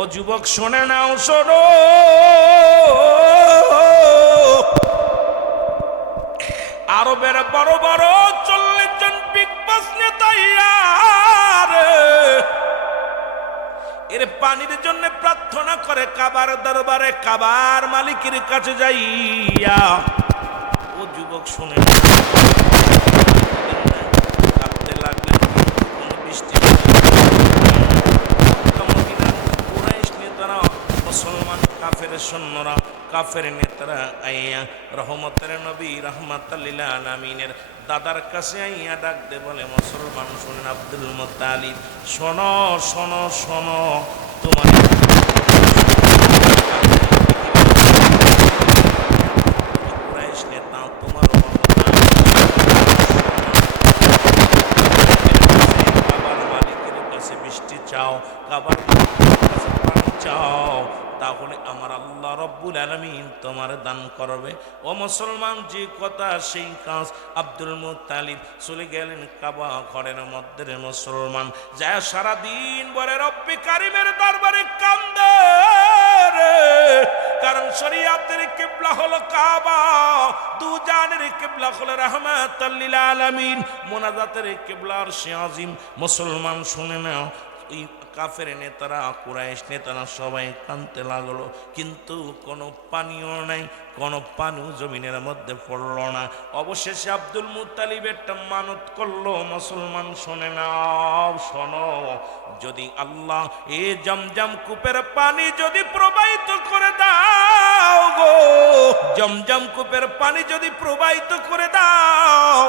ও যুবক শোনে নাও, শোনো, আরবের বড় বড় 40 জন বিগ বস নেতা এর পানির জন্য প্রার্থনা করে কাবার দরবারে, কাবার মালিকের কাছে যাইয়া। ও যুবক শুনে কাঁদতে লাগলেন। কোনো বৃষ্টি কুরাইশ নেতারা, মুসলমান কাফের সৈন্যরা, কাফের নেতারা আইয়া রহমতের নবী রাহমাতাল লিল আলামিনের দাদার কাছে আইয়া ডাক দে বলে, মুসলমান শুনেন, আব্দুল মুত্তালিব শোনো শোনো শোনো, তোমার কুরাইশ নেতা তোমার কাবার মালিকের কাছে বৃষ্টি চাও, কাবার মালিকের কাছে পানি চাও, তাহলে আমার আল্লাহ রব্বুল আলামিন তোমার দান করবে। ও মুসলমান, যে কথা সেই কাজ। আব্দুল মুত্তালিব চলে গেলেন কাবা ঘরের মধ্যে। মুসলমান যায় সারাদিন বলে রব্বে কারিমের দরবারে কান্দে, কারণ শরীয়তের কিবলা হলো কাবা, দুজানের কিবলা হলো রাহমাতাল লিল আলামিন, মুনাজাতের কিবলা আরশে আজিম। মুসলমান শুনে নাও, এই কাফের নেতারা, কুরাইশ নেতারা সবাই কাঁদতে লাগলো, কিন্তু কোনো পানিও নাই, কোনো পানিও জমিনের মধ্যে পড়ল না। অবশেষে আব্দুল মুত্তালিব একটা মানত করলো, মুসলমান শোনে নাও, শোনো, যদি আল্লাহ এ জমজম কূপের পানি যদি প্রবাহিত করে দাও গো, জমজম কূপের পানি যদি প্রবাহিত করে দাও,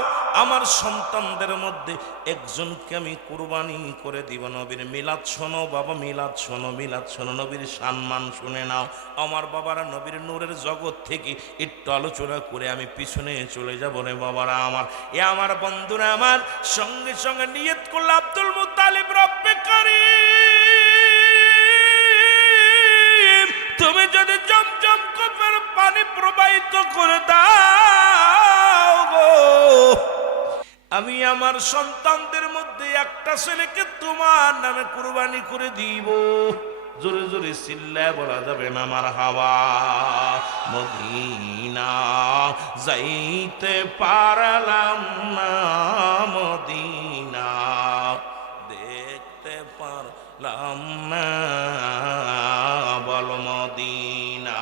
আমার সন্তানদের মধ্যে একজনকে আমি কুরবানি করে দিব। নবীর মিলাদ শোনো বাবা, মিলাদ শোনো, মিলাদ শোনো, নবীর সম্মান শুনে নাও। আমার বাবারা নবীর নূরের জগৎ থেকে একটু আলোচনা করে আমি পিছনে চলে যাব রে বাবারা আমার। এ আমার বন্ধুরা আমার, সঙ্গে সঙ্গে নিয়ত করল আব্দুল মুত্তালিব, রব্বে কারীম তুমি যদি জমজম কূপের পানি প্রবাহিত করে দাও গো, আমি আমার সন্তানদের মধ্যে একটা ছেলেকে তোমার নামে কুরবানি করে দিব। জোরে জোরে চিল্লায় বলা যাবে না মারহাবা। মদিনা যাইতে পারলাম না, মদিনা দেখতে পারলাম না, বল মদিনা।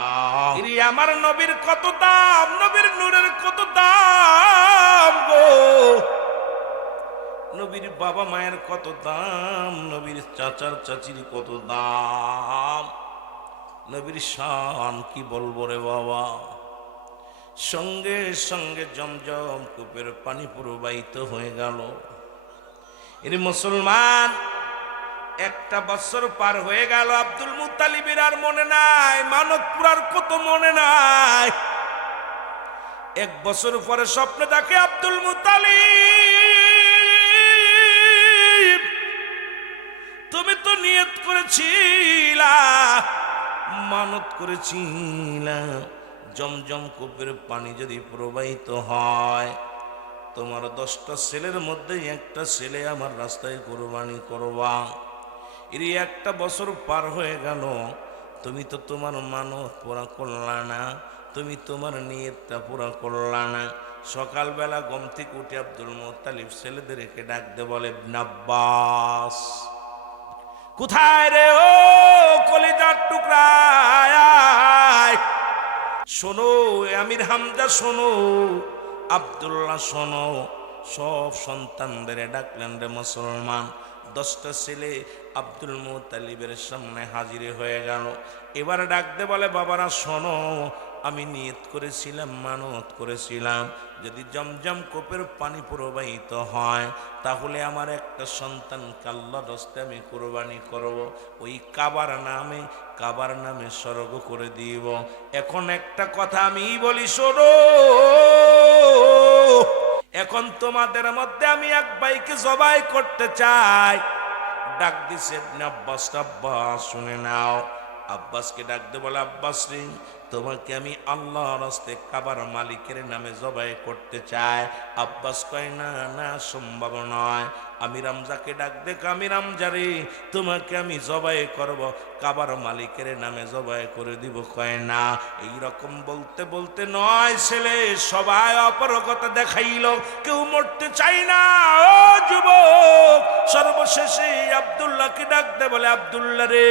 আমার নবীর কত দাম, নবীর নূরের কত দাম গো, নবীর বাবা মায়ের কত দাম, নবীর চাচার চাচির কত দাম, নবীর শান কি বলবো রে বাবা। সঙ্গে সঙ্গে জমজম কূপের পানি প্রবাহিত হয়ে গেল। এর মুসলমান, একটা বছর পার হয়ে গেল, আব্দুল মুত্তালিবের আর মনে নাই, মানত পুরার কত মনে নাই। এক বছর পরে স্বপ্নে দেখে আব্দুল মুত্তালিব, তুমি তো নিয়ত করেছিলা, মানত করেছিলা, জমজম কূপের পানি যদি প্রবাহিত হয়, তোমার 10টা ছেলের মধ্যে একটা ছেলে আমার রাস্তায় কুরবানি করবা। এর একটা বছর পার হয়ে গেল, তুমি তো তোমার মানত পুরা করলা না, তুমি তোমার নিয়তটা পুরা করলা না। সকালবেলা ঘুম থেকে উঠে আব্দুল মুত্তালিব ছেলেদেরকে ডাক দে বলে, ইবনে আব্বাস কোথায় রে, ও কলিজার টুকরা, শোনো, আমির হামজা শোনো, আব্দুল্লাহ শোনো। সব সন্তানদের ডাকলেন রে মুসলমান। 10টা ছেলে আব্দুল মুত্তালিবের সামনে হাজির হয়ে গেল। এবার ডাকতে বলে, বাবারা শোনো, আমি নিয়ত করেছিলাম, মানত করেছিলাম, যদি জমজম কূপের পানি প্রবাহিত হয়, তাহলে আমার একটা সন্তানকে আল্লাহর রাস্তায় আমি কুরবানি করব, ওই কাবার নামে স্বর্গ করে দিব। এখন একটা কথা আমি বলি, শোনো, এখন তোমাদের মধ্যে আমি এক ভাইকে জবাই করতে চাই। ডাক দিছে ইবনে আব্বাস, আব্বাস শুনে নাও। আব্বাসকে ডাক দে বলে, আব্বাস রে, তোমাকে আমি আল্লাহর রাস্তায় কাবার মালিকের নামে জবাই করতে চাই। আব্বাস কয়, না না, সম্ভব নয়। আমি রামজাকে ডাক দে, আমি রামজারে তোমাকে আমি জবাই করব, কাবার মালিকের নামে জবাই করে দিব। কয় না। এইরকম বলতে বলতে 9 ছেলে সবাই অপারগতা দেখাইল, কেউ মরতে চাই না। ও যুবক, সর্বশেষে আব্দুল্লাহকে ডাক দে, বলে আব্দুল্লাহ রে,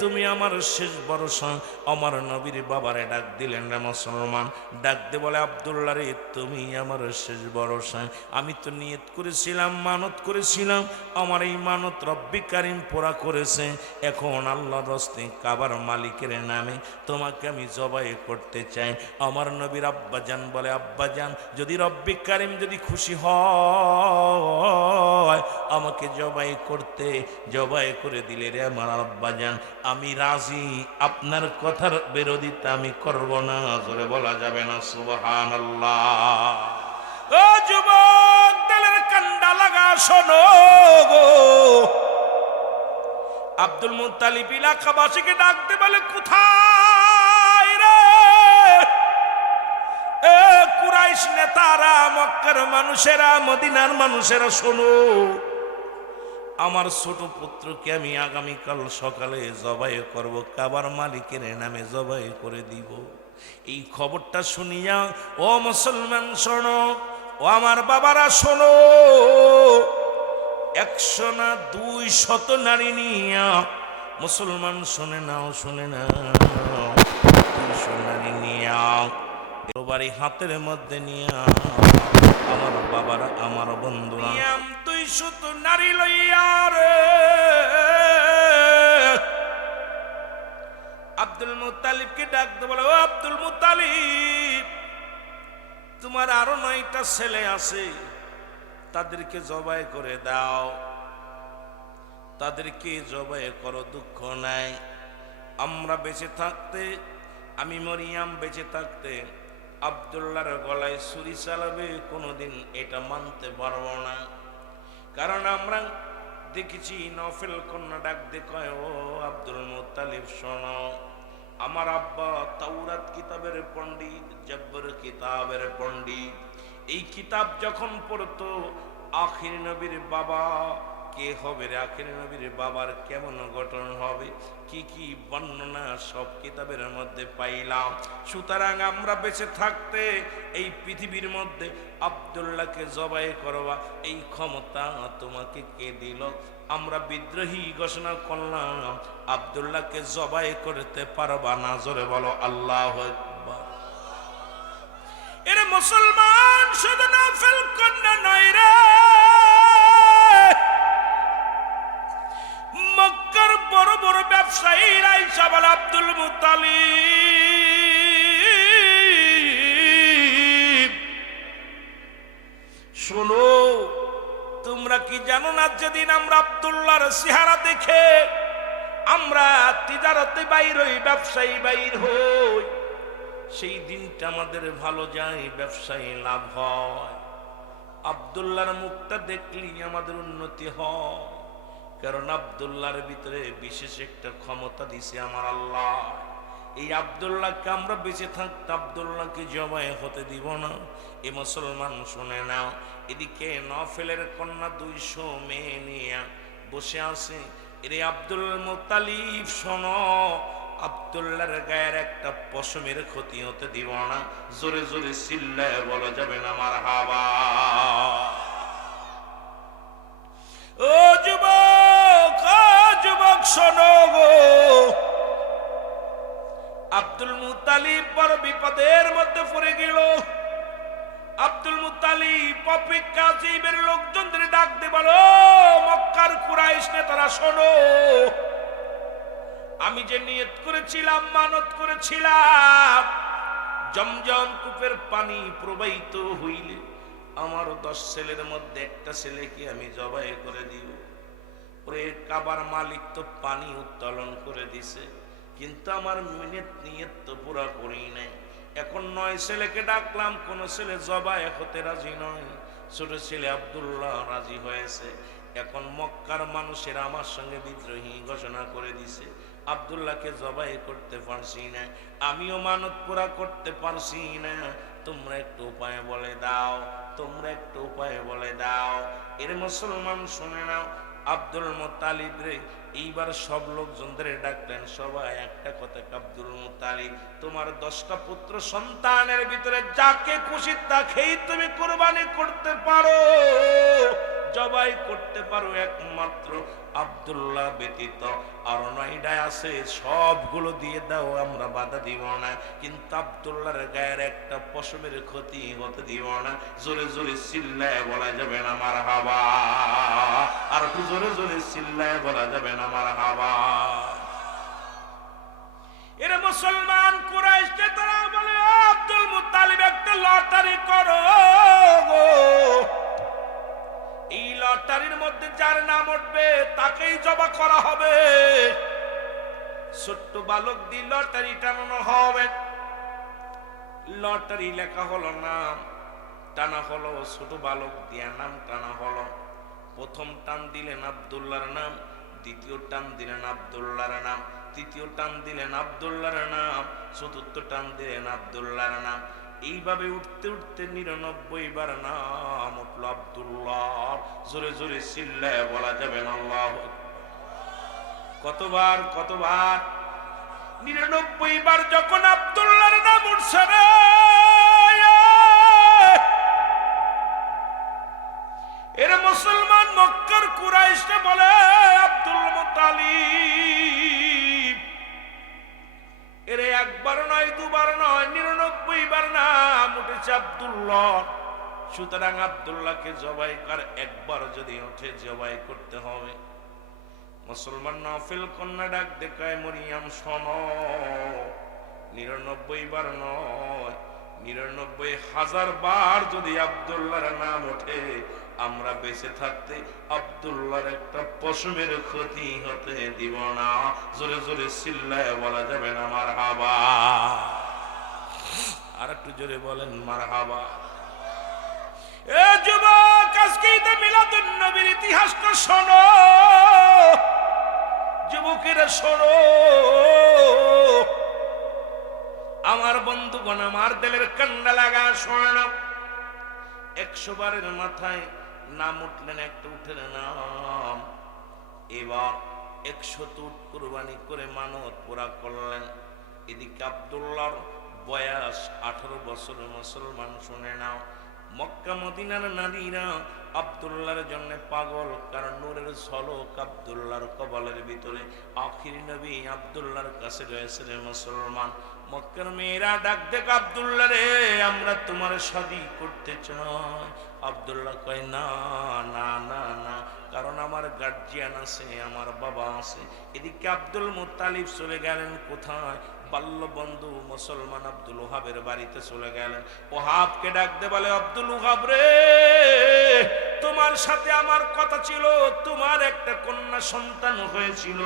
তুমি আমার শেষ ভরসা। আমার নবীর বাবারে ডাক দিলেন রে মুসলমান, ডাক দে বলে আব্দুল্লাহ রে, তুমি আমার শেষ ভরসা। আমি তো নিয়ত করেছিলাম, মানত করেছিলাম, আমার এই মানত রব্বি কারিম পুরা করেছে। এখন আল্লাহর রাস্তে কাবার মালিকের নামে তোমাকে আমি জবাই করতে চাই। আমার নবীর আব্বাজান বলে, আব্বাজান, যদি রব্বি কারিম যদি খুশি হয় আমাকে জবাই করতে, জবাই করে দিলে রে আমার আব্বাজান, আমি রাজি, আপনার কথার বিরোধিতা আমি করব না। জোরে বলা যাবে না সুবহানাল্লাহ। ও যুবক, দিলের কান্ডা লাগা শোনো গো। আব্দুল মুত্তালিব এলাকাবাসীকে ডাকতে বলে, কোথায় রে এ কুরাইশ নেতারা, মক্কার মানুষেরা, মদিনার মানুষেরা, শোনো, আমার ছোট পুত্রকে আমি আগামীকাল সকালে জবাই করব, কাবার মালিকের নামে জবাই করে দিব। এই খবরটা শুনিয়া ও মুসলমান শোনো, ও আমার বাবারা শোনো, 100 না 200 নারী নিয়া, মুসলমান শুনে নাও, শুনে নাও, 200 নারী নিয়া বাড়ি হাতের মধ্যে নিয়া, আমার বাবারা, আমার বন্ধুরা, 200 নারী লইয়া রে আব্দুল মুত্তালিবকে ডাকতে বলে, ও আব্দুল মুত্তালিব, তোমার আরো 9টা ছেলে আছে, তাদেরকে জবাই করে দাও, তাদেরকে জবাই করো, দুঃখ নাই। আমরা বেঁচে থাকতে, আমি মরিয়াম বেঁচে থাকতে আব্দুল্লাহর গলায় ছুরি চালাবে কোনোদিন এটা মানতে পারবো না। কারণ আমরা দেখেছি নফেল কন্যা ডাক দে কয়, ও আব্দুল মুত্তালিব শোনো, আমার আব্বা তাওরাত কিতাবের পণ্ডিত, জব্বর কিতাবের পণ্ডিত। এই কিতাব যখন পড়তো, আখির নবীর বাবা কে হবে রে, আখির নবীর বাবার কেমন গঠন হবে, কি কি বর্ণনা সব কিতাবের মধ্যে পাইলাম। সুতরাং আমরা বেঁচে থাকতে এই পৃথিবীর মধ্যে আব্দুল্লাহকে জবাই করবা, এই ক্ষমতা তোমাকে কে দিল? আমরা বিদ্রোহী ঘোষণা করলাম, আব্দুল্লাহকে জবাই করতে পারবা না। জোরে বলো আল্লাহু আকবার। এরে মুসলমান, শুধু নফল কন্যা নয় রে, মক্কার বড় বড় ব্যবসায়ীরা আইসা বলে, আব্দুল মুত্তালিব শোনো, তোমরা কি জানো না, যেদিন আমরা আব্দুল্লাহর চেহারা দেখে আমরা তিজারতে বাইর হই, ব্যবসায়ী বাইর হই, সেই দিনটা আমাদের ভালো যায়, ব্যবসায়ী লাভ হয়। আব্দুল্লাহর মুখটা দেখলেই আমাদের উন্নতি হয়, কারণ আব্দুল্লাহর ভিতরে বিশেষ একটা ক্ষমতা দিছে আমার আল্লাহ। এই আব্দুল্লাহকে আমরা বেঁচে থাকতে আব্দুল্লাহকে জবাই হতে দিব না। এ মুসলমান শুনে নাও, এদিকে নফেলের কন্যা 200 মেয়ে নিয়ে বসে আছে। এরে আব্দুল মুত্তালিব শোনো, আব্দুল্লাহর গায়ের একটা পশমের ক্ষতি হতে দিব না। জোরে জোরে চিল্লায় বলা যাবে না মারহাবা। ও যুবক, ও যুবক শোনো গো, আব্দুল মুত্তালিব বড় বিপদের মধ্যে পড়ে গেল। আব্দুল মুত্তালিব অপেক্ষা জীবের লোকজনদের ডাক দিয়ে বলো, মক্কার কুরাইশ নেতারা শোনো, আমি যে নিয়ত করেছিলাম, মানত করেছিলাম, জমজম কূপের পানি প্রবাহিত হইলে আমার 10 ছেলের মধ্যে একটা ছেলেকে আমি জবাই করে দিব। ওরে কাবার মালিক তো পানি উত্তোলন করে দিছে, কিন্তু আমার নিয়ত তো পুরা করি নাই। এখন 9 ছেলেকে ডাকলাম, কোন ছেলে জবাই হতে রাজি নয়। ছোট ছেলে আব্দুল্লাহ রাজি হয়েছে। এখন মক্কার মানুষের আমার সঙ্গে বিদ্রোহী ঘোষণা করে দিছে, আব্দুল্লাহকে জবাই করতে পারছি না, আমিও মানত পুরা করতে পারছি না, তোমরা একটু উপায় বলে দাও। তোমরা একটা উপায় বলে দাও। এর মুসলমান শুনে নাও, আব্দুল মুত্তালিব রে এইবার সব লোকজনদের ডাকলেন, সবাই একটা কথা, আব্দুল মুত্তালিব তোমার 10টা পুত্র সন্তানের ভিতরে যাকে খুশি তাকেই তুমি কুরবানি করতে পারো, জবাই করতে পারো, একমাত্র আব্দুল্লাহ ব্যতীত আর 9টা আছে সবগুলো দিয়ে দাও, আমরা বাধা দিব না, কিন্তু আব্দুল্লাহর গায়ের একটা পশমের ক্ষতি হতে দিব না। জোরে জোরে চিল্লায় বলা যাবে না মারহাবা, আর একটু জোরে জোরে চিল্লায় বলা যাবে না মারহাবা। এর মুসলমান কুরাইশকে তারা বলে, আব্দুল মুত্তালিব একটা লটারি করো, এই লটারির মধ্যে যার নাম উঠবে তাকেই জবা করা হবে। ছোট্ট বালক দিয়ে লটারি টানানো হবে। লটারি লেখা হলো, নাম টানা হলো, ছোট বালক দিয়া নাম টানা হলো। প্রথম টান দিলেন আব্দুল্লাহর নাম, দ্বিতীয় টান দিলেন আব্দুল্লাহর নাম, তৃতীয় টান দিলেন আব্দুল্লাহর নাম, চতুর্থ টান দিলেন আব্দুল্লাহর নাম। এইভাবে উঠতে উঠতে 99 বার নাম উঠল আব্দুল্লাহ। জোরে জোরে চিল্লায় বলা যাবে না আল্লাহু আকবার। কতবার কতবার? 99 বার যখন আব্দুল্লাহর নাম উঠছে রে, এর মুসলমান মক্কার কুরাইশরা বলে, আব্দুল মুত্তালিব এর একবার নয়, দুবার নয়, 99 বার নাম উঠেছে আব্দুল্লাহ। সুতরাং আব্দুল্লাহকে জবাই কর, একবার যদি ওঠে জবাই করতে হবে। মুসলমান নফল কন্যা ডাক দেখায়, মরিয়াম শোনো, 99 বার নয়, 99,000 বার যদি আব্দুল্লাহর নাম ওঠে, আমরা বেঁচে থাকতে আব্দুল্লাহর একটা পশমের ক্ষতি হতে দিব না। জোরে জোরে চিল্লায় বলা যাবে না মারহাবা। আর একটু জোরে বলেন মারহাবা। এ যুবক, আজকে ঈদে মিলাদুন নবীর ইতিহাসটা শোনো, যুবকেরা শোনো, আমার বন্ধুগণ, আমার দিলের কান্না লাগা শোনো। 100 বারের মাথায় নাম উঠলেন, একটা উঠে নাম, এবার 100 উট কুরবানি করে মানত পুরা করলেন। এদিকে আব্দুল্লাহর বয়স 18 বছর। মুসলমান শুনে নাও, মক্কা মদিনার নারীরা আব্দুল্লাহর জন্য পাগল, কারণ নূরের ঝলক আব্দুল্লাহর কপালের ভিতরে। আখির নবী আব্দুল্লাহর কাছে রয়েছে রে মুসলমান। মক্কার মেয়েরা ডাক দেখ, আব্দুল্লাহ রে আমরা তোমার শাদী করতে চাই। আব্দুল্লাহ কয়, না না না না, কারণ আমার গার্জিয়ান আছে, আমার বাবা আছে। এদিকে আব্দুল মুত্তালিব চলে গেলেন কোথায়? বাল্য বন্ধু মুসলমান আব্দুল ওহাবের বাড়িতে চলে গেলেন। ওহাবকে ডাকতে বলে, আব্দুল ওহাব রে, তোমার সাথে আমার কথা ছিল, তোমার একটা কন্যা সন্তান হয়েছিল,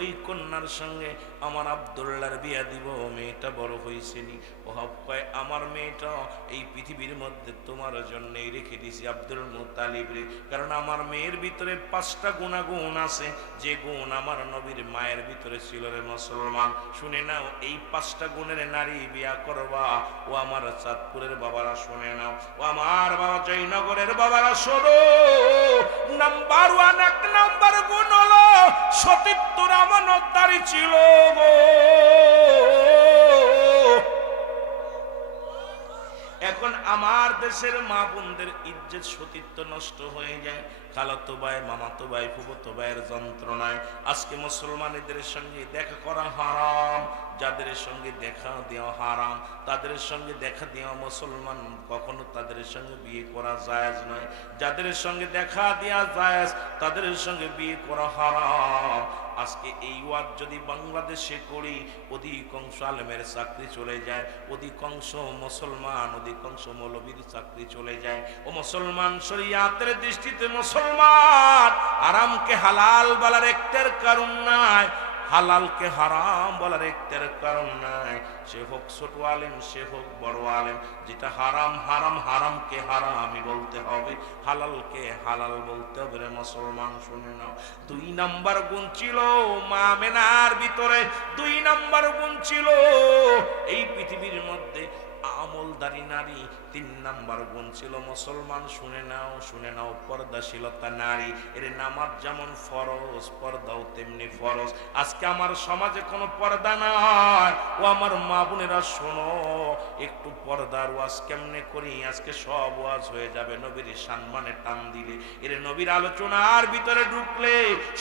ওই কন্যার সঙ্গে আমার আব্দুল্লাহর বিয়া দিব, মেয়েটা বড় হয়েছিনি। ওহাব কয়, আমার মেয়েটা এই পৃথিবীর মধ্যে তোমার জন্যই রেখে দিছি আব্দুল মুত্তালিব রে, কারণ আমার মেয়ের ভিতরে 5টা গুণাগুণ আছে, যে গুণ আমার নবীর মায়ের ভিতরে ছিল রে মুসলমান। শুনে নাও, এই 5টা গুণের নারী বিয়া করবা। ও আমার চাঁদপুরের বাবারা শুনে নাও, ও আমার বাবা জয়নগরের বাবারা শোনো, নাম্বার 1, 1 নাম্বার গুণ হলো সতীত্বর আমানতদারি ছিল গো। এখন আমার দেশের মা বোনদের ইজ্জত সতীত্ব নষ্ট হয়ে যায়, খালাতো ভাই, মামাতো ভাই, ফুফাতো ভাইয়ের যন্ত্রণায়। আজকে মুসলমানদের সঙ্গে দেখা করা হারাম, যাদের সঙ্গে দেখা দেওয়া হারাম, তাদের সঙ্গে দেখা দেওয়া মুসলমান কখনো তাদের সঙ্গে বিয়ে করা জায়েজ নয়। যাদের সঙ্গে দেখা দেওয়া জায়েজ, তাদের সঙ্গে বিয়ে করা হারাম। আজকে এই ওয়াজ যদি বাংলাদেশে করি, অধিকাংশ আলেমের চাকরি চলে যায়, অধিকাংশ মুসলমান, অধিকাংশ মৌলবীর চাকরি চলে যায়। ও মুসলমান, শরিয়াতের দৃষ্টিতে মুসলমান হারামকে হালাল বলার একটার কারণ নাই, হালালকে হারাম বলার একটার কারণ নাই। সে হোক ছোট আলেম, সে হোক বড় আলেম, যেটা হারাম হারাম, হারামকে হারামই বলতে হবে, হালালকে হালাল বলতে হবে রে মুসলমান। শুনে নাও, 2 নাম্বার গুণ ছিল মা আমেনার ভিতরে, 2 নাম্বার গুণ ছিল এই পৃথিবীর মধ্যে আমলদারি নারী। 3 নাম্বার গুণ ছিল মুসলমান, শুনে নাও পর্দাশীলতা নারী। এর নামাজ যেমন ফরজ, পর্দাও তেমনি ফরজ। আজকে আমার সমাজে কোনো পর্দা নাই। ও আমার মা বোনেরা শোনো, একটু পর্দার ওয়াজ কেমনে করি, আজকে সব ওয়াজ হয়ে যাবে নবীর সম্মানে টান দিলে। এর নবীর আলোচনার ভিতরে ঢুকলে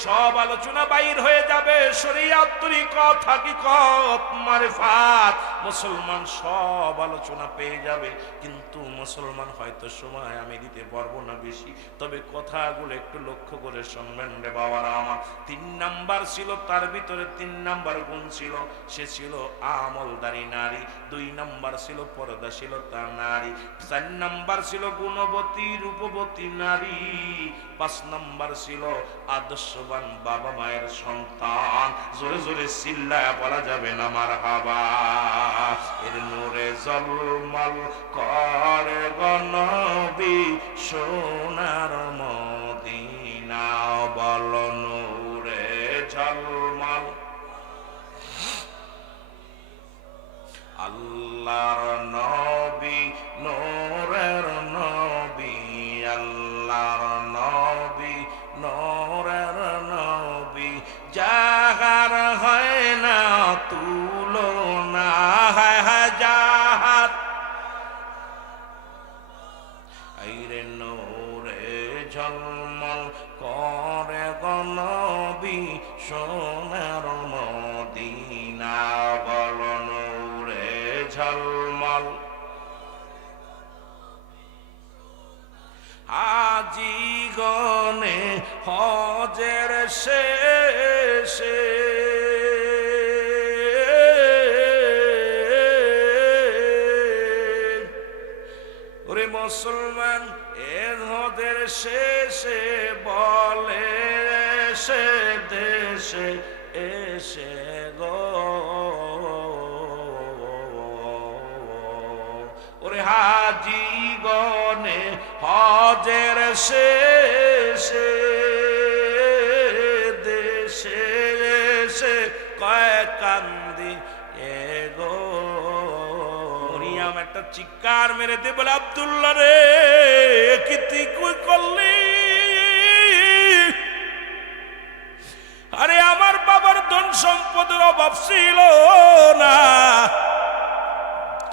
সব আলোচনা বাইর হয়ে যাবে। শরীয়ত, তরিকত, হাকিকত, মারিফাত, মুসলমান সব আলোচনা পেয়ে যাবে। কিন্তু মুসলমান হয়তো সময় আমি দিতে পারবো না বেশি, তবে কথাগুলো একটু লক্ষ্য করে শুনবেন রে বাবারা আমার। 3 নাম্বার ছিল তার ভিতরে, 3 নাম্বার গুণ ছিল, সে ছিল আমলদারি নারী। 2 নাম্বার ছিল পর্দাশীলতা নারী। 4 নাম্বার ছিল গুণবতী রূপবতী নারী। 5 নাম্বার ছিল আদর্শবান বাবা মায়ের সন্তান। জোরে জোরে চিল্লায়া বলা যাবে না মারহাবা। এর নূরে জলমল করে গো নবী সোনার মদিনা, বল নূরে ঝলমল। আল্লাহর নবী নূরের নবী, আল্লাহর নবী নূরের নবী, যাহার হয় না তুলনা, হায় হায় যাহার আইরে নূরে ঝলমল করে গো নবী সোনার মদিনা, বল নূরে ঝলমল। হাজি গনে হজের শেষে ওরে মুসলমান এর হজের শেষে বলে সে দেশে এসে গো, ওরে হাজি গনে হজের শেষে দেশে এসে কয় কান্দি এ গো। মরিয়াম একটা চিৎকার মেরে দে বলে, আব্দুল্লাহ রে কি তুই কই করলি? আরে আমার বাবার ধন সম্পদের অভাব ছিল না,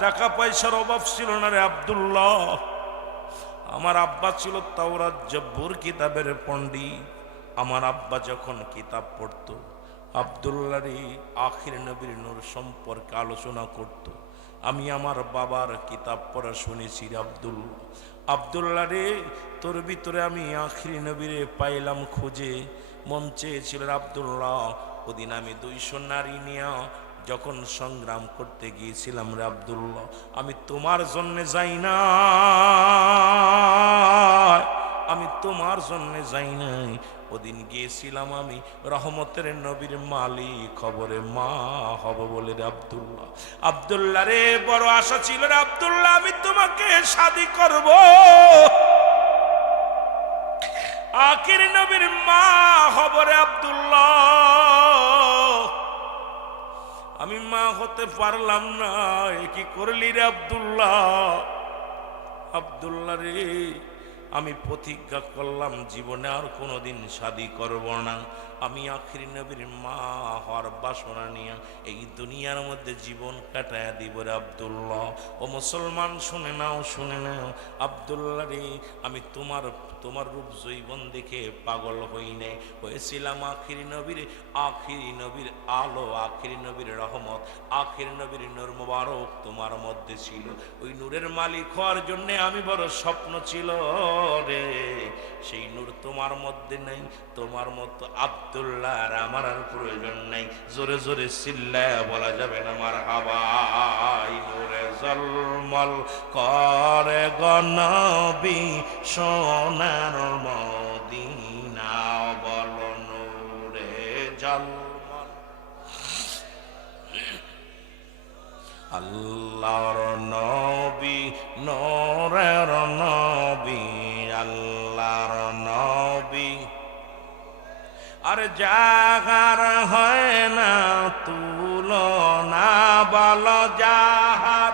টাকা পয়সার অভাব ছিল না রে আব্দুল্লাহ। আমার আব্বা ছিল তাওরাত জব্বুর কিতাবের পণ্ডিত। আমার আব্বা যখন কিতাব পড়তো, আব্দুল্লাহ রে আখির নবীর নূর সম্পর্কে আলোচনা করত। আমি আমার বাবার কিতাব পড়া শুনেছি রে আব্দুল্লাহ। আব্দুল্লাহ রে তোর ভিতরে আমি আখির নবীরে পাইলাম খুঁজে, মন চেয়েছিল আব্দুল্লাহ। ওদিন আমি 200 নারী নিয়ে যখন সংগ্রাম করতে গিয়েছিলাম রে আব্দুল্লাহ, আমি তোমার জন্য যাই না, আমি তোমার জন্য যাই নাই। ওদিন গিয়েছিলাম আমি রহমতের নবীর মালিক খবরে মা হব বলে রে আব্দুল্লাহ। আব্দুল্লাহ রে বড় আশা ছিল রে আব্দুল্লাহ, আমি তোমাকে শাদী করব, আখির নবীর মা হব রে আব্দুল্লাহ। আমি মা হতে পারলাম না, কি করলি রে আব্দুল্লাহ? আব্দুল্লাহ রে আমি প্রতিজ্ঞা করলাম জীবনে আর কোনোদিন শাদী করব না। আমি আখির নবীর মা হওয়ার বাসনা নিয়ে এই দুনিয়ার মধ্যে জীবন কাটায়া দিব রে আব্দুল্লাহ। ও মুসলমান শুনে নাও, শুনে নাও আব্দুল্লাহ রে, আমি তোমার রূপ জৈবন দেখে পাগল হই নাই, হয়েছিলাম আখির নবীর আলো, আখির নবীর রহমত, আখির নবীর নূর মুবারক তোমার মধ্যে ছিল। ওই নূরের মালিক হওয়ার জন্য আমি বড় স্বপ্ন ছিল রে, সেই নূর তোমার মধ্যে নেই। তোমার মতো আব্দুল্লাহ আর আমার আর প্রয়োজন নেই। জোরে জোরে চিল্লায়া বলা যাবে না মারহাবা। নূরে জলমল করে গো নবী সোনার মদিনা, বল নূরে জলমল। আল্লাহর নবী নূরের নবী, আল্লাহর নবী আর যাহার হয় না তুলনা, বল যাহার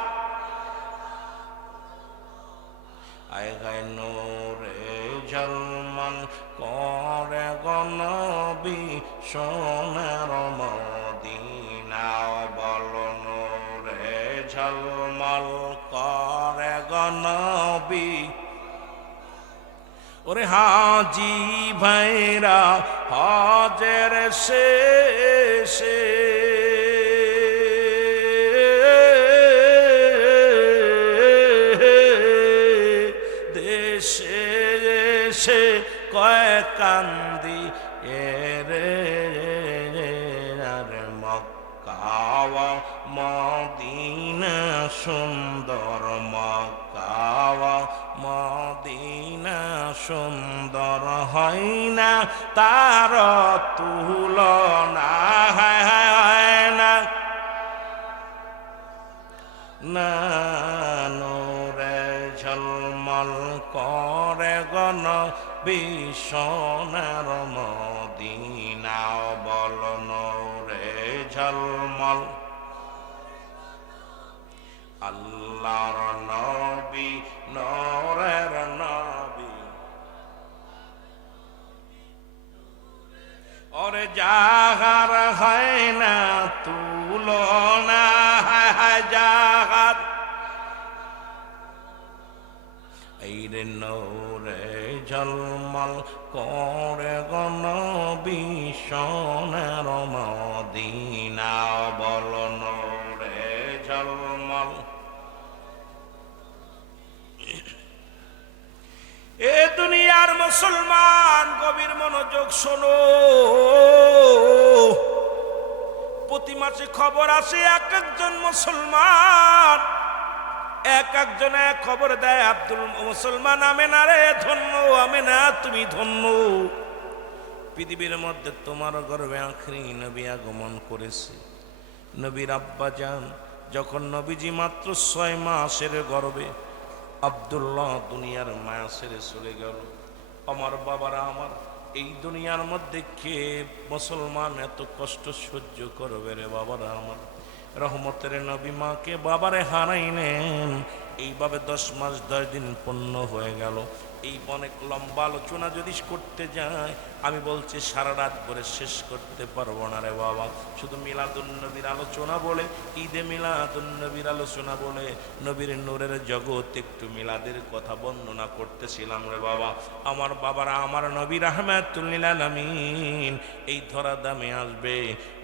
সোনার মদিনা বলো নূরে ঝলমল করে গো নবী ওরে হাজি ভাইরা হজের শেষে দেশে এসে কয় কান্দি এরে আরে মক্কা মদিনা সুন্দর মক্কা মদিনা সুন্দর হয় না তার তুলনা হয় না না নূরে ঝলমল করে গণ সোনার মদিনা বল নূরে ঝলমল আল্লাহর নবী নূরের নবী ওরে জাগার হয় না তুলনা জাগার এই রে নূরে ঝলমল করে গো নবী সোনার মদিনা বল নূরে ঝলমল এ দুনিয়ার মুসলমান গভীর মনোযোগ শোনো প্রতি মাসে খবর আসে এক একজন মুসলমান এক একজন এক খবর দেয় আব্দুল মুসলমান আমেনা রে ধন্য আমেনা তুমি ধন্য পৃথিবীর মধ্যে তোমার গর্ভে আখরি নবী আগমন করেছে নবীর আব্বা যান যখন নবীজি মাত্র 6 মাসের গর্ভে আব্দুল্লাহ দুনিয়ার মায়া ছেড়ে চলে গেল আমার বাবারা আমার এই দুনিয়ার মধ্যে কে মুসলমান এত কষ্ট সহ্য করবে রে বাবারা আমার রহমতের নবী মাকে বাবারে হারাইলেন এইভাবে 10 মাস 10 দিন পূর্ণ হয়ে গেল এই অনেক লম্বা আলোচনা যদি করতে যায় আমি বলছি সারা রাত করে শেষ করতে পারবো না রে বাবা শুধু মিলাদুন্নবীর আলোচনা বলে ঈদে মিলাদুন্নবীর আলোচনা বলে নবীর নূরের জগৎ একটু মিলাদের কথা বর্ণনা করতেছিলাম রে বাবা আমার বাবারা আমার নবী রাহমাতুল লিল আলামিন এই ধরা দামে আসবে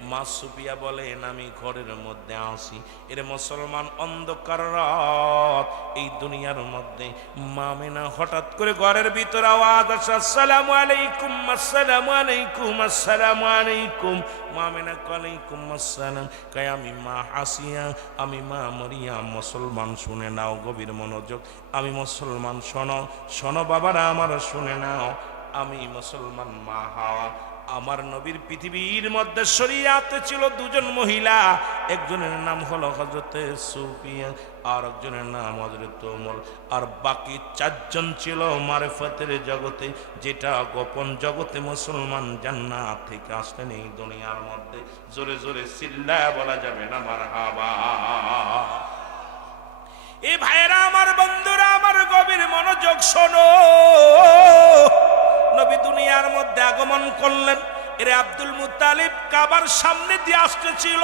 মা সুফিয়া বলেন আমি ঘরের মধ্যে আসি এর মুসলমান অন্ধকার রাত এই দুনিয়ার মধ্যে মা আমেনা হঠাৎ করে ঘরের ভিতর আওয়াজ আসে আসসালামু আলাইকুম আসসালামু আলাইকুম আসসালামু আলাইকুম মা আমেনা ওয়ালাইকুম আসসালাম কয় আমি মা আসিয়া আমি মা মরিয়াম মুসলমান শুনে নাও গভীর মনোযোগ আমি মুসলমান শোনো শোনো বাবারা আমার শুনে নাও আমি মুসলমান মা হাওয়া আমার নবীর পৃথিবীর মধ্যে শরীয়তে ছিল দুজন মহিলা একজনের নাম হলো হযরতে সুফিয়া আর একজনের নাম হযরত ওমর আর বাকি 4 জন ছিল মারিফতের জগতে যেটা গোপন জগতে মুসলমান জান্নাত থেকে আসলেন এই দুনিয়ার মধ্যে জোরে জোরে চিল্লায় বলা যাবে না মারহাবা এই ভাইরা আমার বন্ধুরা আমার গভীর মনোযোগ শোনো নবী দুনিয়ার মধ্যে আগমন করলেন এর আব্দুল মুত্তালিব কাবার সামনে দিয়ে আসতেছিল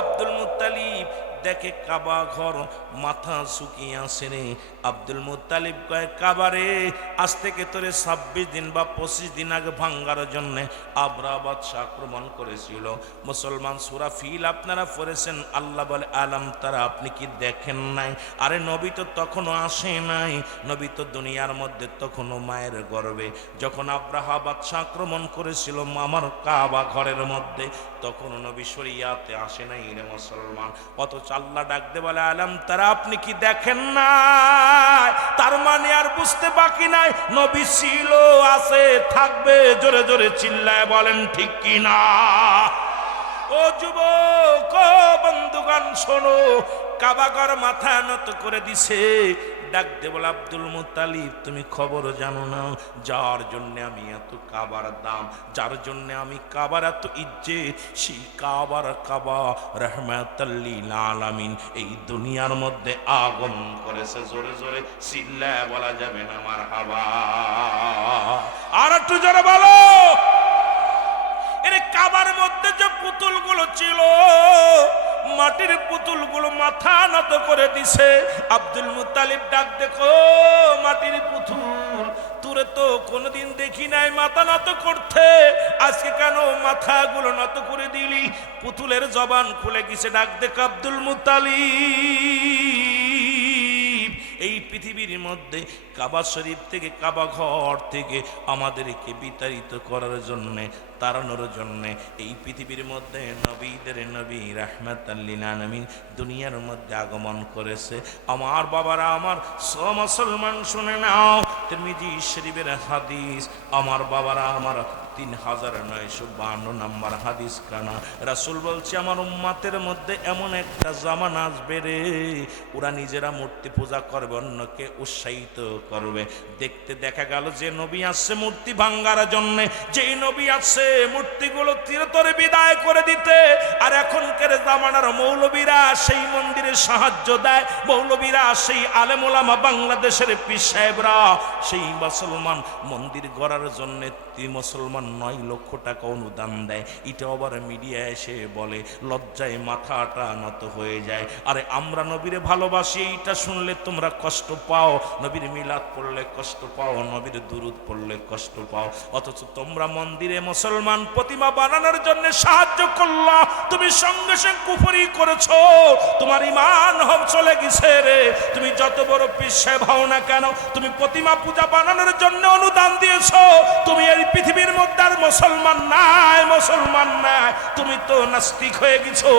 আব্দুল মুত্তালিব দেখে কাবা ঘর মাথা শুকিয়ে আসে রে আব্দুল মুত্তালিব কয় কাবারে আজ থেকে তোরে 26 দিন বা 25 দিন আগে ভাঙ্গার জন্য আবরা বাদশা আক্রমণ করেছিল মুসলমান সূরা ফিল আপনারা পড়েছেন আল্লাহ বলে আলাম তারা আপনি কি দেখেন নাই আরে নবী তো তখনও আসে নাই নবী তো দুনিয়ার মধ্যে তখনও মায়ের গর্ভে যখন আব্রাহা বাদশা আক্রমণ করেছিল আমার কাবা ঘরের মধ্যে তখনও নবী শরিয়াতে আসে নাই রে মুসলমান অথচ আল্লাহ ডাকতে বলে আলাম তারা আপনি কি দেখেন না তার মানে আর বুঝতে বাকি নাই নবী ছিল আছে থাকবে জোরে জোরে চিল্লায় বলেন ঠিক কি না ও যুবক ও বন্ধুগণ শোনো কাবাঘর মাথা নত করে দিছে ডাক দে বলে আব্দুল মুত্তালিব তুমি খবর জানো না যার জন্য আমি এত কাবার দাম যার জন্য আমি কাবার এত ইজ্জত সেই কাবার কাবা রাহমাতুল লিল আলামিন এই দুনিয়ার মধ্যে আগমন করেছে জোরে জোরে চিল্লায় বলা যাবে না মারহাবা আর একটু জোরে বলো এর কাবার মধ্যে যে পুতুলগুলো ছিল, মাটির পুতুলগুলো মাথা নত করে দিছে। আব্দুল মুত্তালিব ডাক দেখো, মাটির পুতুল তোরে তো কোনোদিন দেখি নাই মাথা নত করতে, আজকে কেন মাথাগুলো নত করে দিলি? পুতুলের জবান খুলে গেছে, ডাক দেখ আব্দুল মুত্তালিব, এই পৃথিবীর মধ্যে কাবা শরীফ থেকে, কাবা ঘর থেকে আমাদেরকে বিতাড়িত করার জন্য, তাড়ানোর জন্য এই পৃথিবীর মধ্যে নবীদের নবী রাহমাতাল লিল আলামিন দুনিয়ার মধ্যে আগমন করেছে। আমার বাবারা, আমার মুসলমান শুনে নাও, তিরমিজি শরীফের হাদিস, আমার বাবারা আমার 3952 নম্বর হাদিস কানা। রাসূল বলছে, আমার উম্মতের মধ্যে এমন একটা জামানা আসবে রে, ওরা নিজেরা মূর্তি পূজা করবে, অন্যকে উৎসাহিত করবে। দেখতে দেখা গেল যে নবী আসছে মূর্তি ভাঙ্গার জন্য, যেই নবী আসছে মূর্তিগুলো চিরতরে বিদায় করে দিতে, আর এখনকার জামানার মৌলবীরা সেই মন্দিরে সাহায্য দেয়, মৌলবীরা সেই আলেম ওলামা বাংলাদেশের পীর সাহেবরা সেই মুসলমান মন্দির গড়ার জন্য মুসলমান 9 লক্ষ টাকা অনুদান দেয়। এটা আবার মিডিয়া এসে বলে, লজ্জায় মাথাটা নত হয়ে যায়। আরে আমরা নবীরে ভালোবাসি, এইটা শুনলে তোমরা কষ্ট পাও, নবীর মিলাদ পড়লে কষ্ট পাও, নবীর দুরুদ পড়লে কষ্ট পাও, অথচ তোমরা মন্দিরে মুসলমান প্রতিমা বানানোর জন্য সাহায্য করলা, তুমি সঙ্গে সঙ্গে কুফরি করেছো, তোমার ঈমান চলে গেছে রে। তুমি যত বড় পীর সাহেব হও না কেন, তুমি প্রতিমা পূজা বানানোর জন্য অনুদান দিয়েছো, তুমি এই পৃথিবীর মধ্যে আর মুসলমান নাই, মুসলমান নাই, তুমি তো নাস্তিক হয়ে গেছো।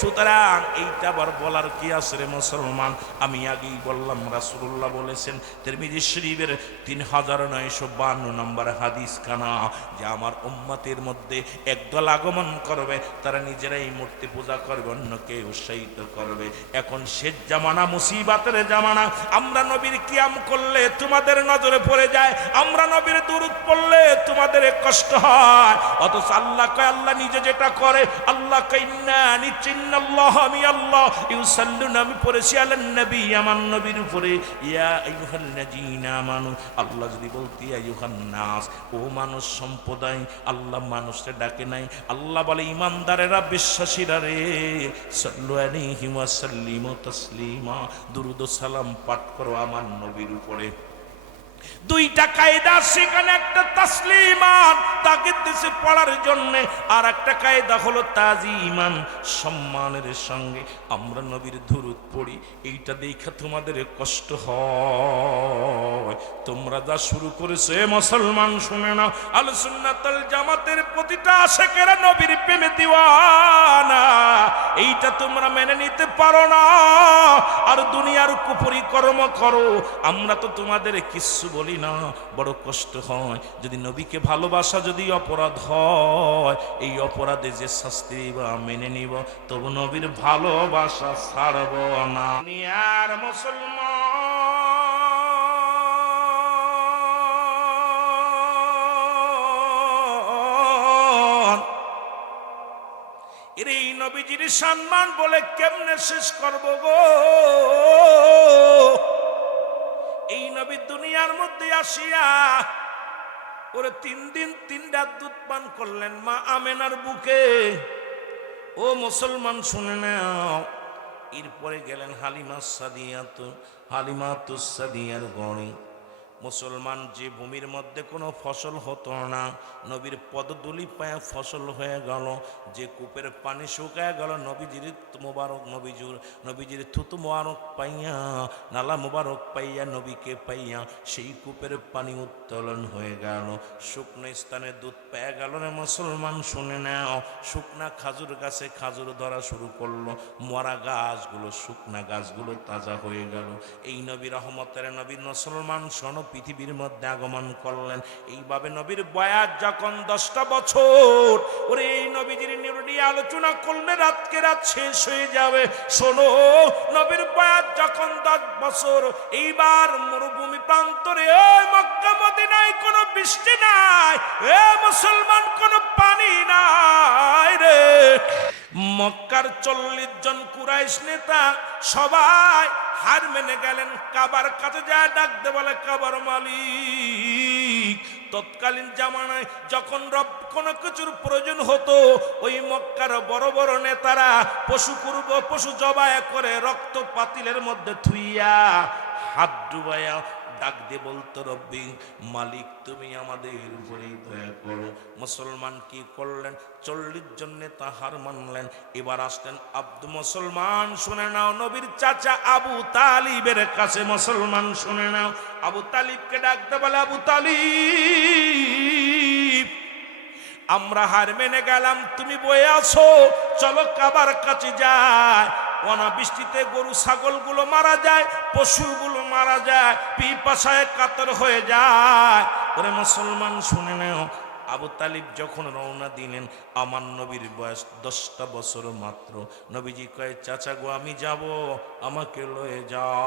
সুতরাং এইটা আবার বলার কি আছে রে মুসলমান? আমি আগেই বললাম, রাসূলুল্লাহ বলেছেন তিরমিজি শরীফের 3952 নম্বর হাদিস কানা, যে আমার উম্মতের মধ্যে একদল আগমন করবে, তারা নিজেরাই মূর্তি পূজা করবে, অন্যকে উৎসাহিত করবে। এখন শেষ জামানা, মুসিবাতের জামানা। আমরা নবীর কিয়াম করলে তোমাদের নজরে পড়ে যায়, আমরা নবীর দুরূদ পড়লে তোমাদের কষ্ট হয়, অথচ আল্লাহ কয়, আল্লাহ নিজে যেটা করে, আল্লাহ কয় ইন্না নিচিন্নাল্লাহ, আমি আল্লাহ ইউসাল্লুনা, আমি পড়েছি আলান নবী, আমার নবীর উপরে, ইয়া আইয়ুহাল্লাযীনা আমানু, আল্লাহ যদি বলতি আইয়ুহান নাস, ও মানুষ সম্প্রদায়, আল্লাহ মানুষকে ডাকে নাই, আল্লাহ বলে ইমানদারেরা, বিশ্বাসীরা রে, সাল্লু আলাইহি ওয়া সাল্লিমু তাসলিমা, দুরূদ ও সালাম পাঠ করো আমার নবীর উপরে। দুইটা কায়দা সেখানে, একটা তাসলিমান তাকে দেশে পড়ার জন্য, আর একটা কায়দা হলো তাজিমান, সম্মানের সঙ্গে আমরা নবীর দুরূদ পড়ি। এইটা দেখা তোমাদের কষ্ট হয়, তোমরা যা শুরু করেছে মুসলমান শুনে না, আহলে সুন্নাত ওয়াল জামাতের প্রতিটা আশিকেরা নবীর প্রেমে দিওয়ানা, এইটা তোমরা মেনে নিতে পারো না, আর দুনিয়ার কুফরি কর্ম করো। আমরা তো তোমাদের কিছু বলি না, বড় কষ্ট হয় যদি নবীকে ভালোবাসা যদি অপরাধ হয়, এই অপরাধে যে শাস্তি বা মেনে নিব, তবু নবীর ভালোবাসা ছাড়ব না। আর মুসলমান এর এই নবীজির সম্মান বলে কেমনে শেষ করব গো? এই নবী দুনিয়ার মধ্যে আসিয়া ওরে 3 দিন 3 রাত দুধ পান করলেন মা আমেনার বুকে। ও মুসলমান শুনে নাও, এরপরে গেলেন হালিমাতুস সাদিয়ার গড়ে। মুসলমান যে ভূমির মধ্যে কোনো ফসল হতো না, নবীর পদধূলি পায়ে ফসল হয়ে গেল, যে কূপের পানি শুকায় গেল, নবীজির মোবারক নবীজির থুতু মোবারক পাইয়া, নালা মোবারক পাইয়া, নবীকে পাইয়া সেই কূপের পানি উত্তোলন হয়ে গেল, শুকনো স্থানে দুধ পেয়ে গেল রে মুসলমান শুনে নাও। শুকনা খাজুর গাছে খাজুর ধরা শুরু করলো, মরা গাছগুলো, শুকনা গাছগুলো তাজা হয়ে গেল। এই নবী রহমতের নবী মুসলমান শোনো পৃথিবীর মধ্যে আগমন করলেন। এইভাবে নবীর বয়স যখন 10টা বছর, ওরে এই নবীজির নিয়ে আলোচনা করলে রাতকে রাত শেষ হয়ে যাবে। শোনো, নবীর বয়স যখন 10 বছর, এইবার মরুভূমি প্রান্তরে, ওই মক্কা মদিনায় কোনো বৃষ্টি নাই, এ মুসলমান কোনো পানি নাই রে। মক্কার 40 জন কুরাইশ নেতা সবাই হার মেনে গেলেন, কাবার কাছে যায় ডাকতে বলে কাবার মালিক। তৎকালীন জামানায় যখন রব কোনো কিছুর প্রয়োজন হতো, ওই মক্কার বড় বড় নেতারা পশু জবাই করে রক্ত পাতিলের মধ্যে থুইয়া হাত ডুবাইয়া ডাক দিয়ে বলতো, রব্বি মালিক তুমি আমাদের উপরেই দয়া করো। মুসলমান কি করলেন? 40 জন নেতা হার মানলেন। এবার আসলেন মুসলমান শুনে নাও, নবীর চাচা আবু তালিবের কাছে। মুসলমান শুনে নাও, আবু তালিবকে ডাকতে বলে, আবু তালিব আমরা হার মেনে গেলাম, তুমি বয়ে আছো, চলো কাবার কাছে যায়। অনাবৃষ্টিতে গরু ছাগলগুলো মারা যায়, পশুগুলো মারা যায়, পিপাসায় কাতর হয়ে যায়। ওরে মুসলমান শুনে নাও, আবু তালিব যখন রওনা দিলেন, আমার নবীর বয়স 10টা বছর মাত্র। নবীজি কয়, চাচা গো আমি যাব, আমাকে লয়ে যাও।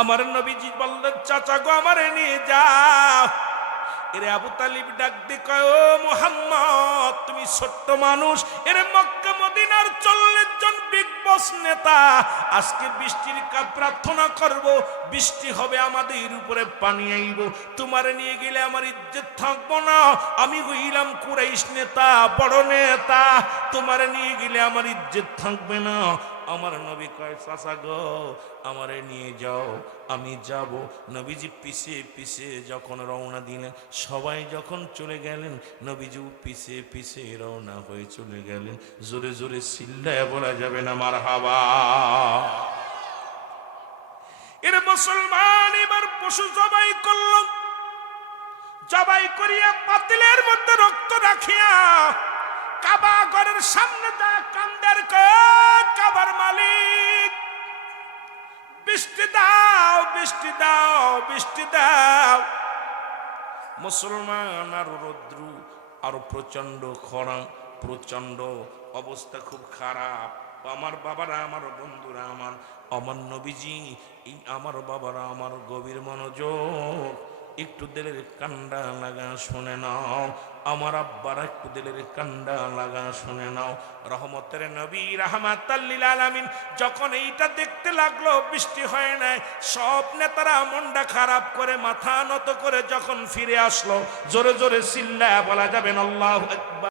আমার নবীজি বললেন, চাচা গো আমারে নিয়ে যাও। এরে আবু তালিব ডাক দিয়ে কয়, ও মুহাম্মদ তুমি ছোট্ট মানুষ, এরে মক্কা মদিনার 40 জন বিগ বস নেতা, আজকে বৃষ্টির প্রার্থনা করব, বৃষ্টি হবে, আমাদের উপরে পানি আইব, তোমারে নিয়ে গেলে আমার ইজ্জত থাকবো না। আমি হইলাম কুরাইশ নেতা, বড় নেতা, তোমারে নিয়ে গেলে আমার ইজ্জত থাকবে না। আমার নবী কয়, চাচা গো আমারে নিয়ে যাও, আমি যাব। নবীজি পিছে পিছে যখন রওনা দিলেন, সবাই যখন চলে গেলেন, নবীজি পিছে পিছে রওনা হয়ে চলে গেলেন। জোরে জোরে চিল্লায় বলা যাবে না মারহাবা। এর মুসলমান এবার পশু জবাই করল, জবাই করিয়া পাতিলের মধ্যে রক্ত রাখিয়া কাবা ঘরের সামনে যা কান্দের, কাবার মালিক বৃষ্টি দাও, বৃষ্টি দাও, বৃষ্টি দাও। মুসলমান আরো রৌদ্র, আরো প্রচন্ড খরা, প্রচন্ড অবস্থা, খুব খারাপ। আমার বাবারা, আমার বন্ধুরা, আমার নবীজি, এই আমার বাবারা, আমার গভীর মনোযোগ, একটু দিলের কান্ডা লাগা শুনে নাও। আমার আব্বারা একটু দিলের কান্ডা লাগা শুনে নাও। রহমতের নবী রাহমাতাল লিল আলামিন যখন এইটা দেখতে লাগলো, বৃষ্টি হয় নাই, সব নেতারা মনটা খারাপ করে মাথা নত করে যখন ফিরে আসলো, জোরে জোরে চিল্লায়া বলা যাবেন আল্লাহু আকবার।